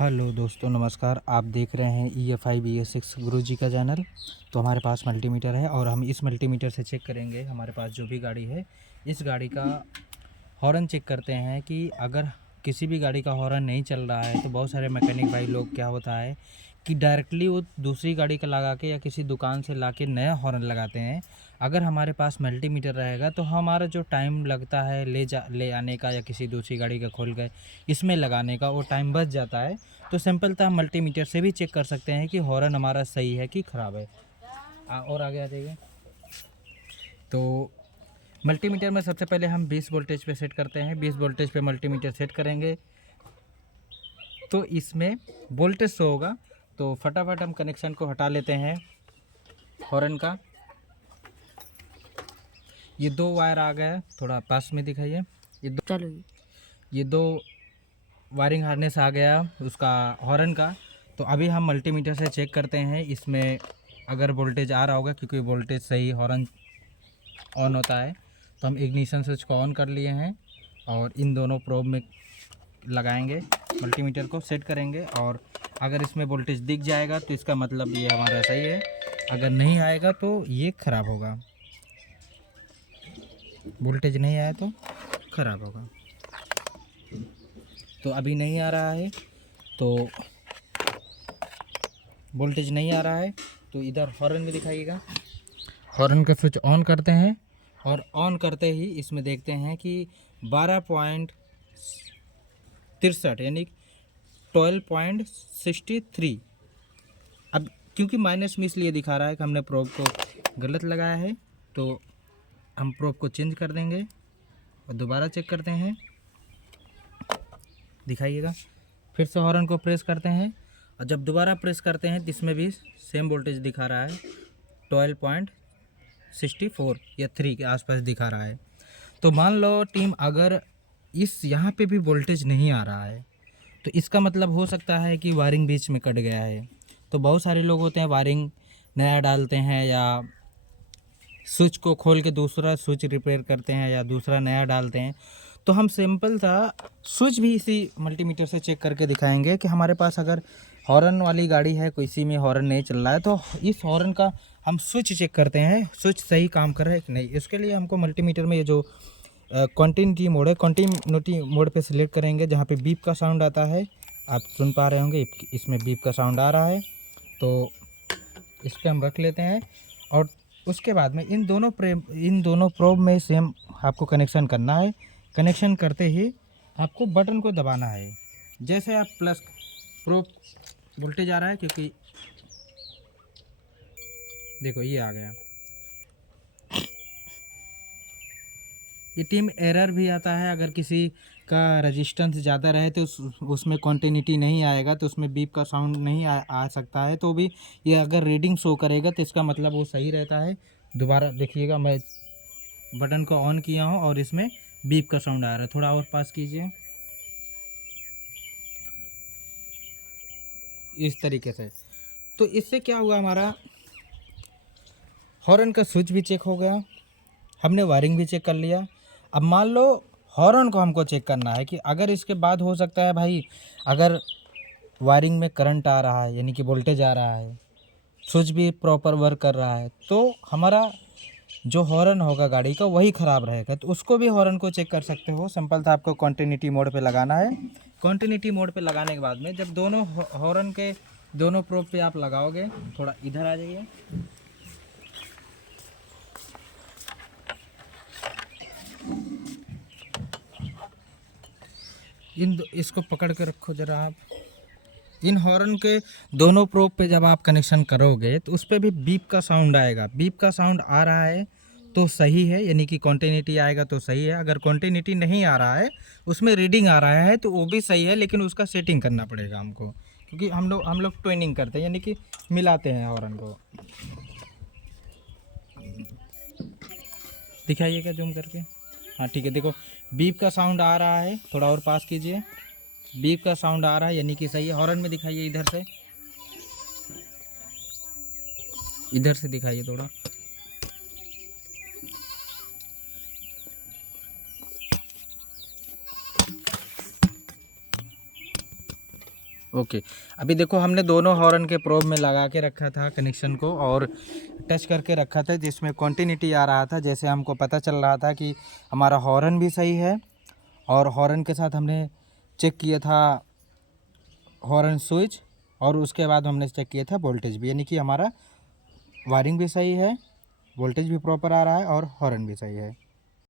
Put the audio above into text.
Hello दोस्तों, नमस्कार। आप देख रहे हैं EFI BS6 गुरु जी का चैनल। तो हमारे पास मल्टीमीटर है और हम इस मल्टीमीटर से चेक करेंगे हमारे पास जो भी गाड़ी है, इस गाड़ी का हॉर्न चेक करते हैं कि अगर किसी भी गाड़ी का हॉर्न नहीं चल रहा है तो बहुत सारे मैकेनिक भाई लोग क्या होता है कि डायरेक्टली वो दूसरी गाड़ी का लगा के या किसी दुकान से ला के नया हॉर्न लगाते हैं। अगर हमारे पास मल्टीमीटर रहेगा तो हमारा जो टाइम लगता है ले आने का या किसी दूसरी गाड़ी का खोल के इसमें लगाने का, वो टाइम बच जाता है। तो सिंपलता हम मल्टीमीटर से भी चेक कर सकते हैं कि हॉर्न हमारा सही है कि ख़राब है। और आगे आ जाइए। तो मल्टीमीटर में सबसे पहले हम 20 वोल्टेज पे सेट करते हैं। 20 वोल्टेज पे मल्टीमीटर सेट करेंगे तो इसमें वोल्टेज शो होगा। तो फटाफट हम कनेक्शन को हटा लेते हैं हॉर्न का। ये दो वायर आ गया, थोड़ा पास में दिखाइए। ये दो वायरिंग हार्नेस आ गया उसका हॉर्न का। तो अभी हम मल्टीमीटर से चेक करते हैं इसमें अगर वोल्टेज आ रहा होगा, क्योंकि वोल्टेज सही हॉर्न ऑन होता है। तो हम इग्निशन स्विच को ऑन कर लिए हैं और इन दोनों प्रोब में लगाएंगे, मल्टीमीटर को सेट करेंगे। और अगर इसमें वोल्टेज दिख जाएगा तो इसका मतलब ये हमारा सही है, अगर नहीं आएगा तो ये ख़राब होगा। वोल्टेज नहीं आया तो ख़राब होगा। तो अभी नहीं आ रहा है, तो वोल्टेज नहीं आ रहा है तो इधर हॉर्न में दिखाइएगा। हॉर्न का स्विच ऑन करते हैं और ऑन करते ही इसमें देखते हैं कि 12.63 यानी 12.63। अब क्योंकि माइनस में इसलिए दिखा रहा है कि हमने प्रोब को गलत लगाया है, तो हम प्रोब को चेंज कर देंगे और दोबारा चेक करते हैं। दिखाइएगा। फिर से हॉर्न को प्रेस करते हैं और जब दोबारा प्रेस करते हैं तो इसमें भी सेम वोल्टेज दिखा रहा है, 12.64 या 3 के आसपास दिखा रहा है। तो मान लो टीम, अगर इस यहाँ पे भी वोल्टेज नहीं आ रहा है तो इसका मतलब हो सकता है कि वायरिंग बीच में कट गया है। तो बहुत सारे लोग होते हैं वायरिंग नया डालते हैं या स्विच को खोल के दूसरा स्विच रिपेयर करते हैं या दूसरा नया डालते हैं। तो हम सिंपल सा स्विच भी इसी मल्टीमीटर से चेक करके दिखाएंगे कि हमारे पास अगर हॉर्न वाली गाड़ी है, कोई सी में हॉर्न नहीं चल रहा है, तो इस हॉर्न का हम स्विच चेक करते हैं, स्विच सही काम कर रहा है कि नहीं। इसके लिए हमको मल्टीमीटर में ये जो कॉन्टिन्यूटी मोड है, कॉन्टिन्यूटी मोड पे सिलेक्ट करेंगे। जहाँ पे बीप का साउंड आता है, आप सुन पा रहे होंगे, इसमें बीप का साउंड आ रहा है। तो इस पर हम रख लेते हैं और उसके बाद में इन दोनों प्रोब में सेम आपको कनेक्शन करना है। कनेक्शन करते ही आपको बटन को दबाना है। जैसे आप प्लस प्रोब वोल्टेज आ रहा है, क्योंकि देखो ये आ गया। ये टीम एरर भी आता है, अगर किसी का रेजिस्टेंस ज़्यादा रहे तो उसमें कॉन्टिन्यूटी नहीं आएगा, तो उसमें बीप का साउंड नहीं आ सकता है। तो भी ये अगर रीडिंग शो करेगा तो इसका मतलब वो सही रहता है। दोबारा देखिएगा, मैं बटन को ऑन किया हूँ और इसमें बीप का साउंड आ रहा है। थोड़ा और पास कीजिए, इस तरीके से। तो इससे क्या हुआ, हमारा हॉर्न का स्विच भी चेक हो गया, हमने वायरिंग भी चेक कर लिया। अब मान लो हॉर्न को हमको चेक करना है कि अगर इसके बाद हो सकता है भाई, अगर वायरिंग में करंट आ रहा है यानी कि वोल्टेज आ रहा है, स्विच भी प्रॉपर वर्क कर रहा है, तो हमारा जो हॉर्न होगा गाड़ी का वही ख़राब रहेगा। तो उसको भी हॉर्न को चेक कर सकते हो। सिंपल था, आपको कॉन्टिन्यूटी मोड पे लगाना है। कॉन्टिन्यूटी मोड पे लगाने के बाद में जब दोनों हॉर्न के दोनों प्रोब पे आप लगाओगे, थोड़ा इधर आ जाइए। इसको पकड़ के रखो ज़रा आप। इन हॉर्न के दोनों प्रोब पे जब आप कनेक्शन करोगे तो उस पर भी बीप का साउंड आएगा। बीप का साउंड आ रहा है तो सही है, यानी कि कॉन्टिन्यूटी आएगा तो सही है। अगर कॉन्टिन्यूटी नहीं आ रहा है, उसमें रीडिंग आ रहा है, तो वो भी सही है, लेकिन उसका सेटिंग करना पड़ेगा हमको, क्योंकि हम लोग ट्यूनिंग करते हैं, यानी कि मिलाते हैं हॉर्न को। दिखाइएगा जूम करके। हाँ ठीक है, देखो बीप का साउंड आ रहा है, थोड़ा और पास कीजिए। बीप का साउंड आ रहा है यानी कि सही है। हॉर्न में दिखाइए, इधर से दिखाइए थोड़ा। ओके, अभी देखो हमने दोनों हॉर्न के प्रोब में लगा के रखा था कनेक्शन को और टच करके रखा था, जिसमें कॉन्टिन्यूटी आ रहा था। जैसे हमको पता चल रहा था कि हमारा हॉर्न भी सही है और हॉर्न के साथ हमने चेक किया था हॉर्न स्विच, और उसके बाद हमने चेक किया था वोल्टेज भी, यानी कि हमारा वायरिंग भी सही है, वोल्टेज भी प्रॉपर आ रहा है और हॉर्न भी सही है।